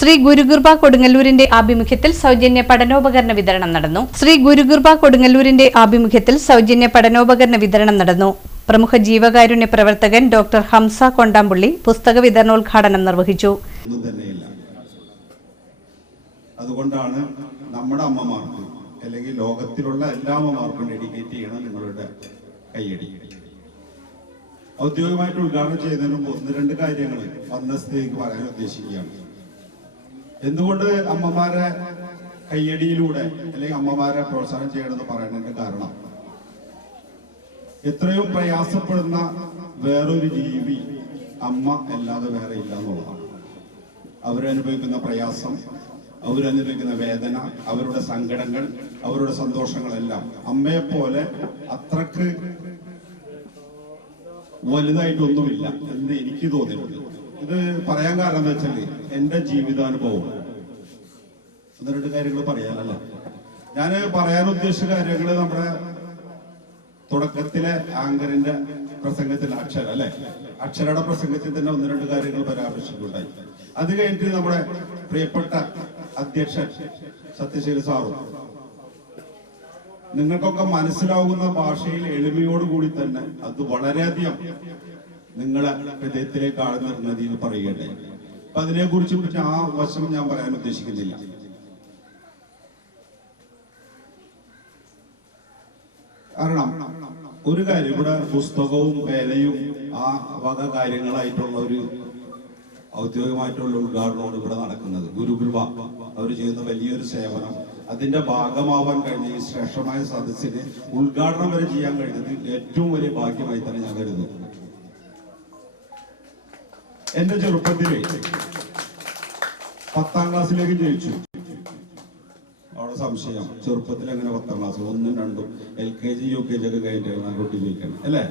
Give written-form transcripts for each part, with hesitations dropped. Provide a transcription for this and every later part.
ശ്രീ ഗുരുകൃപ കൊടുങ്ങല്ലൂരിന്റെ ആഭിമുഖ്യത്തിൽ സൗജന്യ പഠനോപകരണ വിതരണം നടന്നു. പ്രമുഖ ജീവകാരുണ്യ പ്രവർത്തകൻ ഡോക്ടർ ഹംസ കൊണ്ടാമ്പുള്ളി പുസ്തക വിതരണോദ്ഘാടനം നിർവഹിച്ചു. അതുകൊണ്ടാണ് നമ്മുടെ അമ്മമാർക്ക് അല്ലെങ്കിൽ ലോകത്തിലുള്ള എല്ലാ അമ്മമാർക്കും ഡെഡിക്കേറ്റ് ചെയ്യണം നിങ്ങളുടെ കയ്യടി. ഔദ്യോഗികമായിട്ട് ഉദ്ഘാടനം ചെയ്യുന്നതിന് മുമ്പ് 1-2 കാര്യങ്ങൾ വന്ന സ്ഥിതിക്ക് പറയാൻ ഉദ്ദേശിക്കുകയാണ്. എന്തുകൊണ്ട് അമ്മമാരെ കയ്യടിയിലൂടെ അല്ലെങ്കിൽ അമ്മമാരെ പ്രോത്സാഹനം ചെയ്യണമെന്ന് പറയുന്നതിന്റെ കാരണം, എത്രയോ പ്രയാസപ്പെടുന്ന വേറൊരു ജീവി അമ്മ അല്ലാതെ വേറെ ഇല്ല എന്നുള്ളതാണ്. അവരനുഭവിക്കുന്ന പ്രയാസം, അവരനുഭവിക്കുന്ന വേദന, അവരുടെ സങ്കടങ്ങൾ, അവരുടെ സന്തോഷങ്ങളെല്ലാം അമ്മയെപ്പോലെ അത്രക്ക് വലുതായിട്ടൊന്നുമില്ല എന്ന് എനിക്ക് തോന്നിയിട്ടുണ്ട്. ഇത് പറയാൻ കാരണം എന്താ വെച്ചാൽ എന്റെ ജീവിതാനുഭവം. 1-2 കാര്യങ്ങൾ പറയാനല്ല, ഞാൻ പറയാൻ ഉദ്ദേശിച്ച കാര്യങ്ങൾ നമ്മുടെ തുടക്കത്തിലെ ആങ്കറിന്റെ പ്രസംഗത്തിൽ അക്ഷരയുടെ പ്രസംഗത്തിൽ തന്നെ 1-2 കാര്യങ്ങൾ പരാമർശിക്കുകയുണ്ടായി. അത് കഴിഞ്ഞിട്ട് നമ്മുടെ പ്രിയപ്പെട്ട അധ്യക്ഷൻ സത്യശീല സാറും നിങ്ങൾക്കൊക്കെ മനസ്സിലാവുന്ന ഭാഷയിൽ എളിമയോടുകൂടി തന്നെ അത് വളരെയധികം നിങ്ങളെ ഹൃദയത്തിലേക്ക് ആഴ്ന്ന നദിയിൽ പറയുകയുണ്ട്. അപ്പൊ അതിനെക്കുറിച്ച് ആ വശം ഞാൻ പറയാൻ ഉദ്ദേശിക്കുന്നില്ല. കാരണം ഒരു കാര്യം, ഇവിടെ പുസ്തകവും പേനയും ആ വക കാര്യങ്ങളായിട്ടുള്ള ഒരു ഔദ്യോഗികമായിട്ടുള്ള ഉദ്ഘാടനമാണ് ഇവിടെ നടക്കുന്നത്. ഗുരുകൃപ അവർ ചെയ്യുന്ന വലിയൊരു സേവനം, അതിന്റെ ഭാഗമാവാൻ കഴിഞ്ഞ ഈ ശ്രേഷ്ഠമായ സദസ്സിന് ഉദ്ഘാടനം വരെ ചെയ്യാൻ കഴിഞ്ഞത് ഏറ്റവും വലിയ ഭാഗ്യമായി തന്നെ ഞാൻ കരുതുന്നു. എന്റെ ചെറുപ്പത്തില് 10ാം ക്ലാസ്സിലേക്ക് ജയിച്ചു. അവിടെ സംശയം, ചെറുപ്പത്തിൽ എങ്ങനെ 10ാം ക്ലാസ് 1ഉം 2ഉം LKG UKG ഒക്കെ കഴിഞ്ഞിട്ട് കുട്ടി ജയിക്കണം അല്ലേ?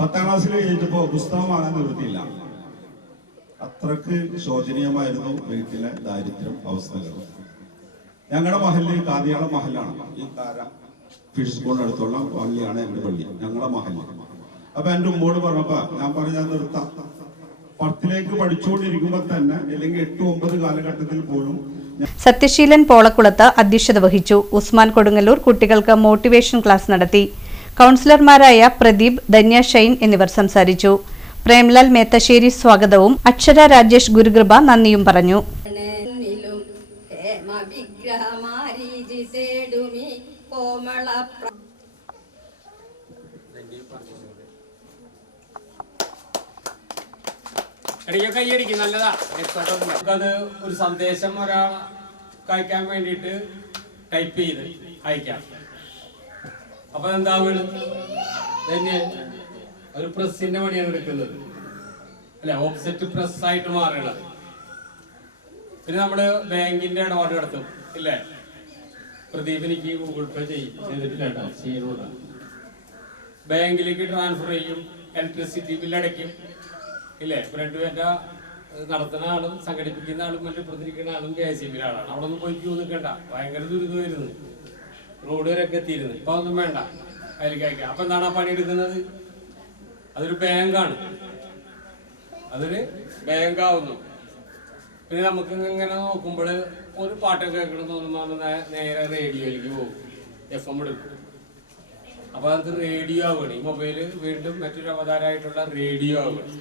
10ാം ക്ലാസ്സിൽ ജയിച്ചപ്പോ പുസ്തകം വാങ്ങാൻ നിവൃത്തിയില്ല. അത്രക്ക് ശോചനീയമായിരുന്നു വീട്ടിലെ ദാരിദ്ര്യം അവസ്ഥകൾ. ഞങ്ങളുടെ മഹല്ല് കാതിയാള മഹലാണ്. ഈ കാര ഫിഷ് സ്കൂളിന് അടുത്തുള്ള പള്ളിയാണ് എന്റെ പള്ളി, ഞങ്ങളുടെ മഹല്ല്. അപ്പൊ എന്റെ ഉമ്മോട് പറഞ്ഞപ്പോ ഞാൻ പറഞ്ഞാൽ നിർത്താം. 10ലേക്ക് പഠിച്ചുകൊണ്ടിരിക്കുമ്പോ തന്നെ അല്ലെങ്കിൽ 8-9 കാലഘട്ടത്തിൽ പോലും സത്യശീലൻ പോളക്കുളത്ത് അധ്യക്ഷത വഹിച്ചു. ഉസ്മാൻ കൊടുങ്ങല്ലൂർ കുട്ടികൾക്ക് മോട്ടിവേഷൻ ക്ലാസ് നടത്തി. കൗൺസിലർമാരായ പ്രദീപ്, ധന്യ ഷൈൻ എന്നിവർ സംസാരിച്ചു. പ്രേംലാൽ മേത്തശ്ശേരി സ്വാഗതവും അക്ഷര രാജേഷ് ഗുരുകൃപ നന്ദിയും പറഞ്ഞു. കൈയടിക്കും, നല്ലതാ. നമുക്കത് ഒരു സന്ദേശം ഒരാളെ അയക്കാൻ വേണ്ടിയിട്ട് ടൈപ്പ് ചെയ്ത് അയക്കാം. അപ്പൊ എന്താ വേണം, തന്നെ ഒരു പ്രസിന്റെ പണിയാണ് എടുക്കുന്നത് അല്ലെ, ഓഫ്സെറ്റ് പ്രസ് ആയിട്ട് മാറണത്. പിന്നെ നമ്മള് ബാങ്കിന്റെ ഇടപാട് നടത്തും ഇല്ലേ? പ്രദീപ് എനിക്ക് ഗൂഗിൾ പേ ചെയ്തിട്ടില്ല, ചെയ്യുന്നുണ്ട്. ബാങ്കിലേക്ക് ട്രാൻസ്ഫർ ചെയ്യും, ഇലക്ട്രിസിറ്റി ബില്ല് അടയ്ക്കും ഇല്ലേ? ബ്രെഡ് വേറ്റ നടത്തുന്ന ആളും സംഘടിപ്പിക്കുന്ന ആളും മറ്റു പ്രതിരിക്കുന്ന ആളും KCB ആളാണ്. അവിടെ ഒന്നും പോയി ക്യൂ നിൽക്കണ്ട, ഭയങ്കര ദുരിതമായിരുന്നു. റോഡ് വരെയൊക്കെ എത്തിയിരുന്നു. ഇപ്പൊ ഒന്നും വേണ്ട, അതിലേക്ക് അയക്കാം. അപ്പൊ എന്താണ് ആ പണിയെടുക്കുന്നത്? അതൊരു ബാങ്കാണ്, അതൊരു ബാങ്കാവുന്നു. പിന്നെ നമുക്ക് ഇങ്ങനെ നോക്കുമ്പോൾ ഒരു പാട്ടൊക്കെ കേൾക്കണം തോന്നുമ്പോൾ നേരെ റേഡിയോയിലേക്ക് പോകും, FM എടുക്കും. അപ്പൊ അത് റേഡിയോ ആവുകയാണ്. ഈ മൊബൈല് വീണ്ടും മറ്റൊരു അവതാരമായിട്ടുള്ള റേഡിയോ ആവുകയാണ്.